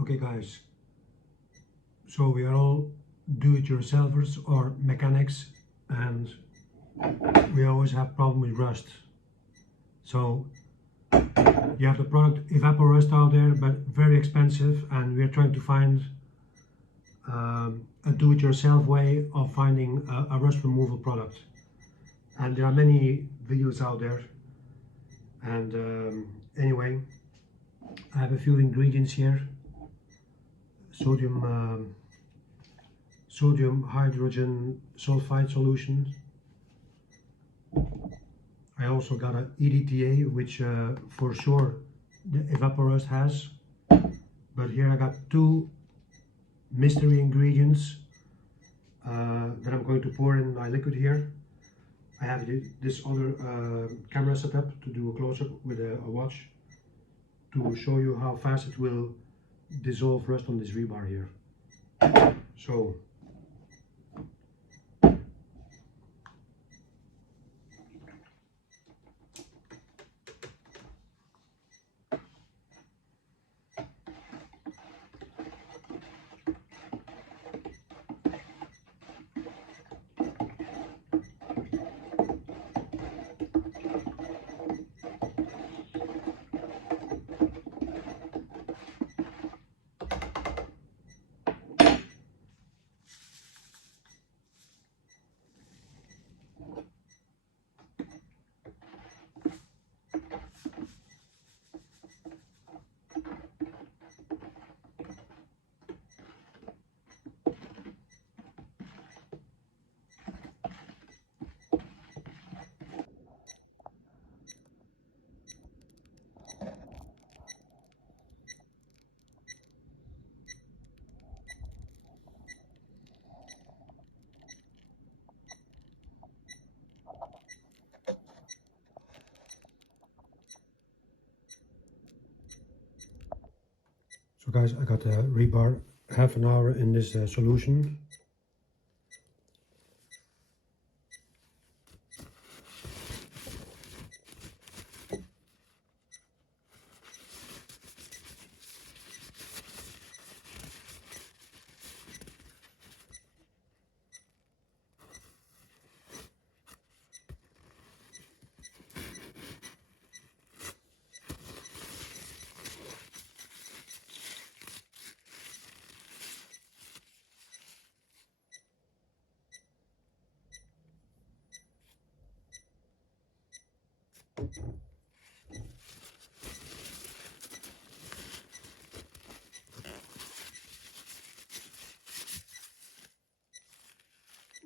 Okay guys, so we are all do-it-yourselfers or mechanics, and we always have problem with rust. So you have the product Evaporust out there, but very expensive, and we are trying to find a do-it-yourself way of finding a rust removal product. And there are many videos out there, and anyway, I have a few ingredients here. Sodium hydrogen sulfide solution. I also got an EDTA, which for sure the Evaporust has, but here I got two mystery ingredients that I'm going to pour in my liquid here. I have this other camera setup to do a close-up with a watch to show you how fast it will dissolve rust on this rebar here. So guys, I got the rebar half an hour in this solution.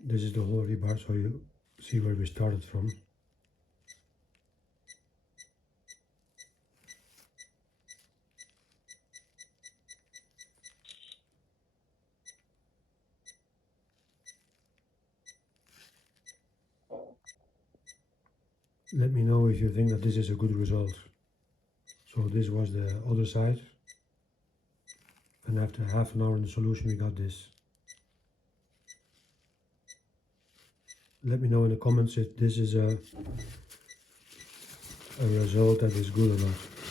This is the whole rebar, so you see where we started from. Let me know if you think that this is a good result. So this was the other side, and after half an hour in the solution we got this. Let me know in the comments if this is a result that is good or not.